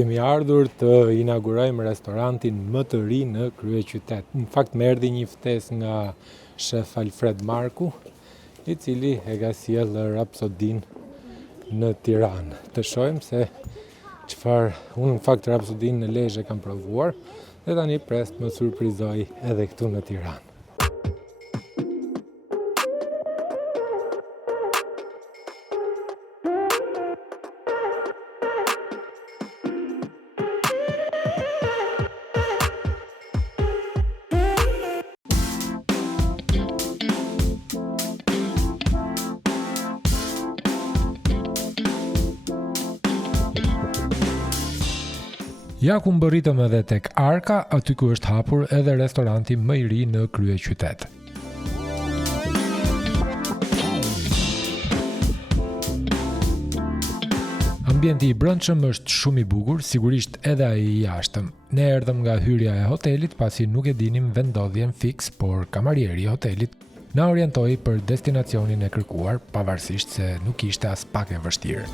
Kemi ardhur të inaugurojmë restorantin më të ri në kryeqytet. Në fakt më erdhi një ftesë nga shef Alfred Marku, i cili e ka sjellë Rapsodin në Tiranë. Të shohim se çfarë unë në fakt Rapsodin në Lezhë kam provuar dhe tani pres më surprizoj edhe këtu në Tiranë. Ja ku mbërritëm edhe tek Arka, aty ku është hapur edhe restoranti më i ri në kryeqytet. Ambienti i brendshëm është shumë i bukur, sigurisht edhe ai i jashtëm. Ne erdhëm nga hyrja e hotelit pasi nuk e dinim vendodhjen fiks, por kamarieri i hotelit na orientoi për destinacionin e kërkuar, pavarësisht se nuk ishte as pak e vështirë.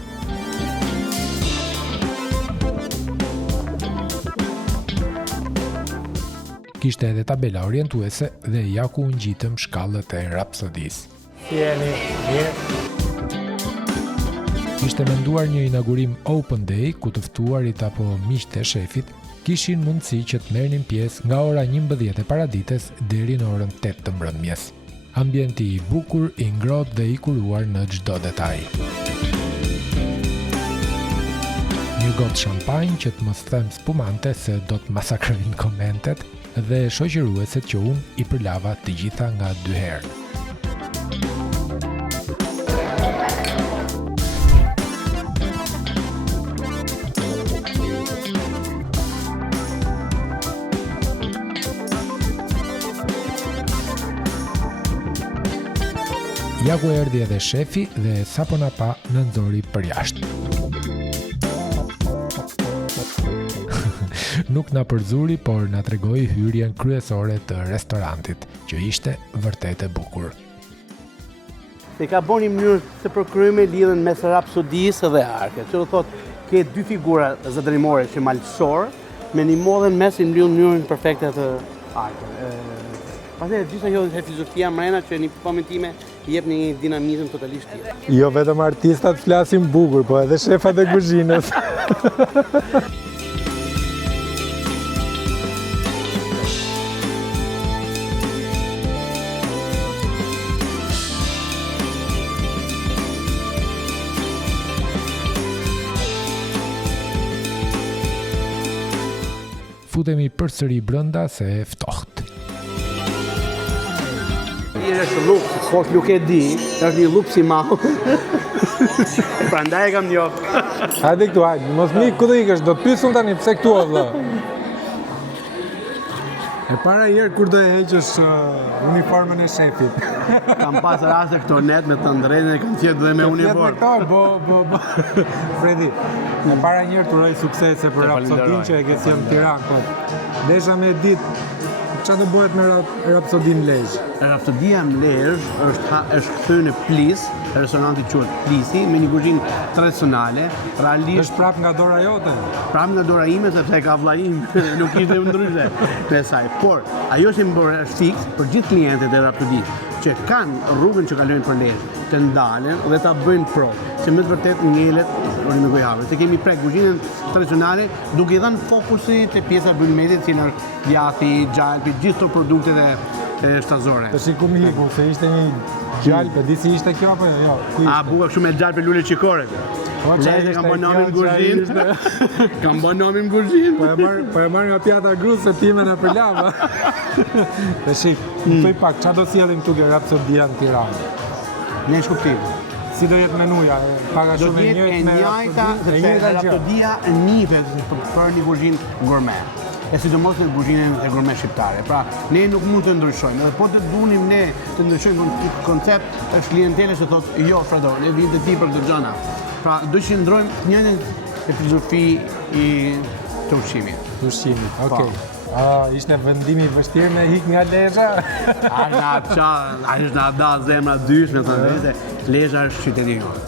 Kishte edhe tabela orientuese dhe ja ku ngjitëm shkallët e Rapsodisë. Si jeni? Mirë. Ishte menduar një inaugurim open day ku të ftuarit apo miqtë e shefit kishin mundësi që të merrnin pjesë nga ora 11 e paradites deri në orën 8 të mbrëmjes. Ambienti i bukur, i ngrohtë dhe i kuruar në çdo detaj. Një gotë shampanjë që të mos them spumante se do të masakrojnë komentet, dhe shoqërueset që unë i përlava të gjitha nga 2 herë. Ja ku erdhi edhe shefi dhe sapo na pa në nxori për jashtë. Nuk na përzuri, por na tregoi hyrjen kryesore të restorantit, që ishte vërtet e bukur. Ne ka bënë një mënyrë të përkryme lidhen mes Rapsodisë dhe Arkës. Që do thotë, ke 2 figura zëdrimore që malësor, me një modhen mes i mbyll mënyrën perfekte të Arkës. Pastaj gjithë ajo filozofia mrena që një komentime jep një dinamizëm totalisht tjetër. Jo vetëm artistat flasin bukur, po edhe shefat e kuzhinës. Futemi përsëri brenda se e ftohtë. Është lup, kush nuk e di, është një lup si mau. Prandaj e kam njoft. Hajde këtu, hajde, mos mi ku do ikësh, do të pyesun tani pse këtu o vëlla. E para herë kur do e heqësh uniformën e shefit. Kam pas raste këto net me të drejtën e kam qenë dhe me uniformë. Bo. Fredi, e para herë të uroj suksese për Rapsodin që e ke sjellë në Tiranë, po. Desha me ditë çfarë do bëhet me Rapsodin Lezhë. Rapsodia në Lezhë është kthyer në Plis, restoranti quhet Plisi, me një kuzhinë tradicionale, realisht. Është prapë nga dora jote? Prapë nga dora ime, sepse ka vlla im, nuk ishte ndryshe me saj. Por ajo që më bërë është fiks për gjithë klientët e Rapsodisë që kanë rrugën që kalojnë për Lezhë, të ndalen dhe ta bëjnë provë, që me të vërtet ngelet me gojave. Se kemi prek kuzhinën tradicionale duke i dhënë fokusi te pjesa e bulmetit, si në djati, gjalpi, gjithë këto produktet e shtazore. Të shikum hiku, se ishte një gjalpe, di si ishte kjo apo jo? A, buka kështu me gjalpe lule qikore. Lezhë kam bën nomin kuzhinë. Kam bën nomin kuzhinë. Po e marr nga pjata grus se ti më na përlava. Të shik, mësoj pak, çfarë do sjellim këtu ke Rapsodia në Tiranë? Ne shkuptim. Si do jetë menuja? Paga shumë e njëjtë me Rapsodia nihet për një kuzhinë gourmet. E sidomos në kuzhinën e gourmet shqiptare. Pra, ne nuk mund të ndryshojmë. Edhe po të dunim ne të ndryshojmë koncept, është klientele që thotë, jo, Fredo, ne vim të ti për këtë gjëna. Pra, do që ndrojmë njënën e filozofi i të ushqimit. Ushqimit, okej. Ishte vendimi vështirë me hik nga Lezhë? Është nga da zemra dysh, me të ndërë, Lezhë është qyteti jonë.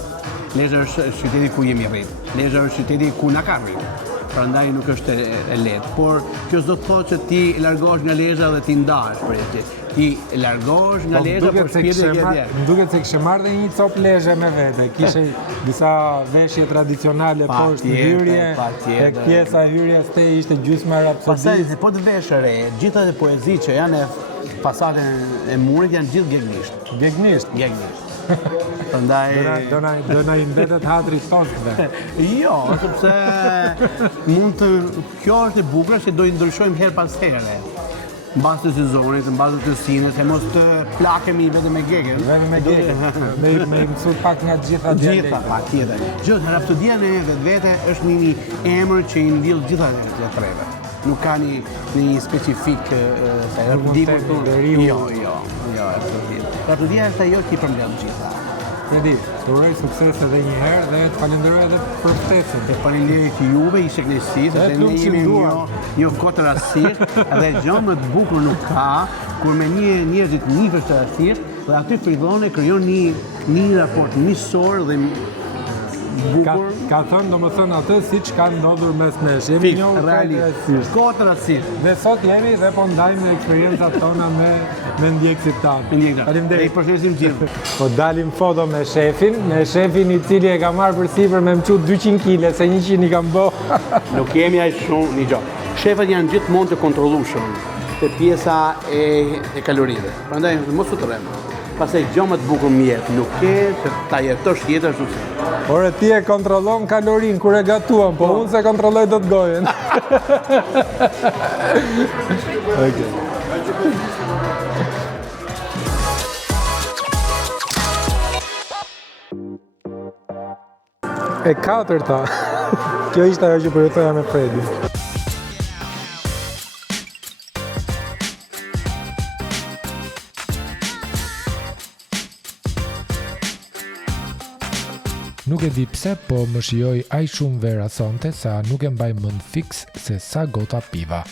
Lezhë është qyteti ku jemi rritë. Lezhë është qyteti ku na ka rritë. prandaj nuk është e lehtë. Por kjo s'do të thotë që ti largohesh nga lezha dhe ti ndahesh për jetë. Ti largohesh nga lezha, por shpirti e ke. Më duket se kishe marrë një cop lezhe me vete. Kishe disa veshje tradicionale poshtë hyrje, tek pjesa hyrjes te ishte gjysma rapsodi. Pastaj po të vesh re, gjitha dhe poezi që janë fasadën e murit janë gjithë gegnisht. Prandaj do na i mbetet hatri toskëve. Jo, sepse kjo është e bukur që do i ndryshojmë her pas here. Mbas të sezonit, mbas të sinës, e mos të plakemi vetëm me gegën. Me mësu pak nga gjitha dialektet. Gjitha, patjetër. Gjithë rapsodia në vetvete është një emër që i mbill gjitha të treve. Nuk ka një specifik Jo, rapsodia është ajo që i përmbledh gjitha. Fredi, të uroj sukses edhe një herë dhe të falenderoj edhe për ftesën. Të falenderit juve, ishte kënaqësi, sepse ne jemi një kohë rastësisht dhe gjë më të bukur nuk ka kur me njerëzit nihesh të rastësisht dhe aty fillon e krijon një raport miqësor dhe bukur. Ka thënë domethënë atë siç ka ndodhur mes nesh. Jemi një realisht. Kohë rastësisht. Dhe sot jemi dhe po ndajmë eksperiencat tona me ndjekësit tanë. Faleminderit. Përshëndesim gjithë. Po dalim foto me shefin i cili e ka marrë përsipër me mëqut 200 kg, se 100 i kam bë. Nuk kemi aq shumë një gjë. Shefat janë gjithmonë të kontrollueshëm te pjesa e kalorive. Prandaj mos u tërrem. Pastaj gjë më të bukur në jetë nuk ke se ta jetosh jetën ashtu si. Ore ti e kontrollon kalorin kur e gatuam, po unë se kontrolloj dot gojen. Okay. E katërta. Kjo ishte ajo që përjetoja me Fredi. Nuk e di pse, po më shijoj aq shumë vera sonte sa nuk e mbaj mend fiks se sa gota piva.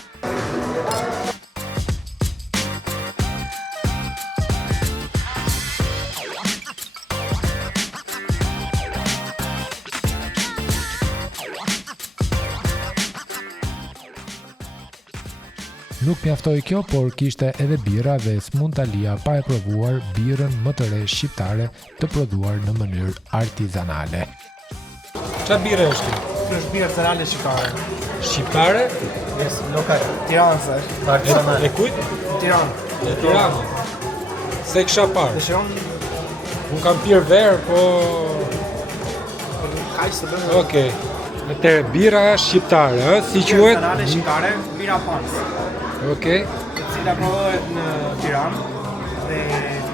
Nuk mjaftoi kjo, por kishte edhe bira dhe s'mund ta lija pa e provuar birën më të re shqiptare të prodhuar në mënyrë artizanale. Çfarë bire është? Është birë artizanale shqiptare. Shqiptare? Yes, lokal. Tiranës është. Artizanale. E kujt? Tiranë. E Tiranë. Se kisha parë. Dëshiron? Unë kam pirë verë, po... Kaq të bëjmë. Okej. Atëre bira shqiptare, si quhet? Birë artizanale shqiptare, bira Pans. Okej. E cila prodhohet në Tiranë dhe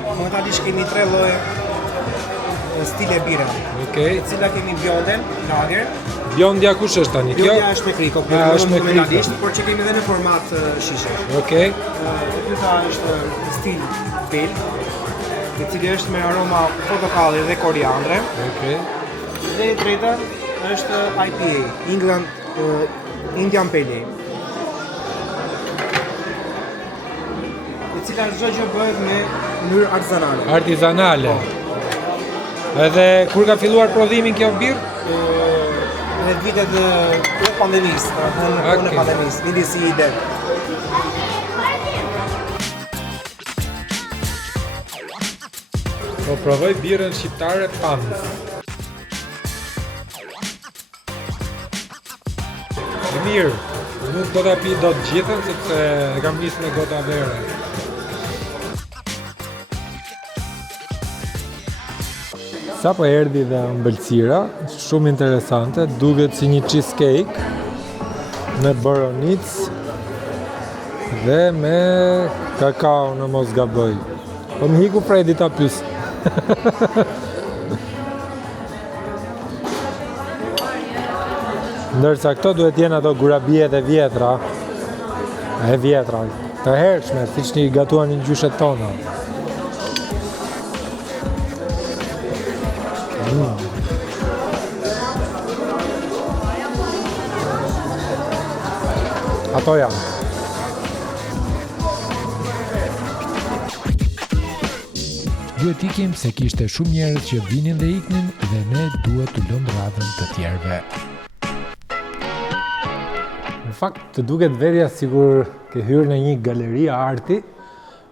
momentalisht kemi 3 lloje stile bire. Okej. E cila kemi bjonden, lager. Bjondja kush është tani? Kjo? Bjondja është me kriko, është me kriko. por që kemi edhe në format shishe. Okej. E dyta është stil pel, e cili është me aroma portokalli dhe koriandre. Okej. Dhe e treta është IPA, Indian Pale Ale. E cila çdo gjë bëhet me mënyrë artizanale. Artizanale. Edhe kur ka filluar prodhimin kjo birë? Në vitet e pandemisë, në pandemisë, vindi si ide. Po provoj birën shqiptare Pans. Mirë, nuk do ta pi dot gjithën sepse e kam nisë me gota vere. Sa po erdhi dhe ëmbëlsira, shumë interesante, duket si një cheesecake me boronic dhe me kakao në mos gaboj. Po më hiku Fredi ta pyes. Ndërsa këto duhet jenë ato gurabiet e vjetra, të hershme, siç i gatuan në gjyshet tona. Ato janë. Duhet ikim se kishte shumë njerëz që vinin dhe iknin dhe ne duhet të lëmë radhën të tjerëve. fakt të duket vetja sigur ke hyrë në një galeri arti,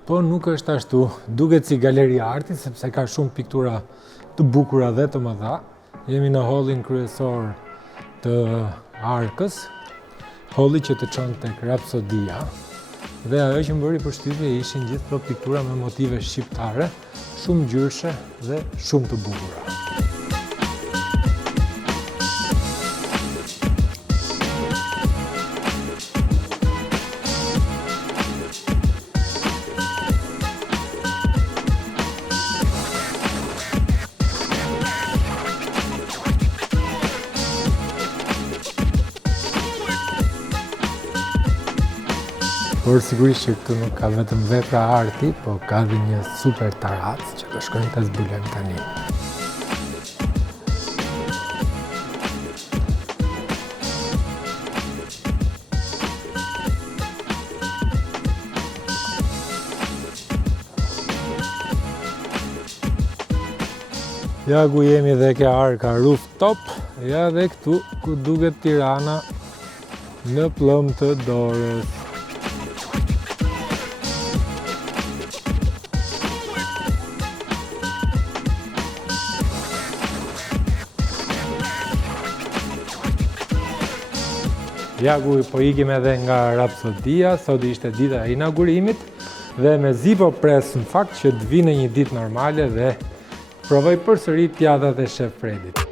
po nuk është ashtu. Duket si galeri arti sepse ka shumë piktura të bukura dhe të mëdha. Jemi në hallin kryesor të Arkës, halli që të çon tek Rapsodia. Dhe ajo që më bëri përshtypje ishin gjithë këto piktura me motive shqiptare, shumë ngjyrshe dhe shumë të bukura. Por sigurisht që këtu nuk ka vetëm vepra arti, po ka dhe një super tarac që do shkojmë të zbulojmë tani. Ja ku jemi dhe ke Arka rooftop, ja dhe këtu ku duket Tirana në plëm të dorës. Ja ku po ikim edhe nga Rapsodia, sot ishte dita e inaugurimit dhe mezi po pres në fakt që të vi në një ditë normale dhe provoj përsëri pjatat e Shef Fredit.